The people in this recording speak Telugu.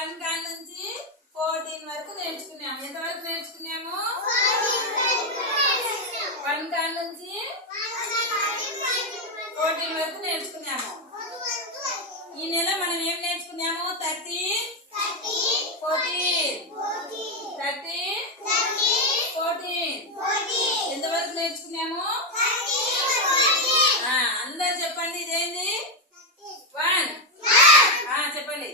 1 కాడ నుంచి 14 వరకు నేర్చుకున్నాము. ఎంత వరకు నేర్చుకున్నాము? 1 కాడ నుంచి 14 వరకు నేర్చుకున్నాము. ఈ నెల మనం ఏం నేర్చుకున్నాము? 13, 14 ఎంతవరకు నేర్చుకున్నాము? అందరు చెప్పండి, ఇదేంది? 1 చెప్పండి.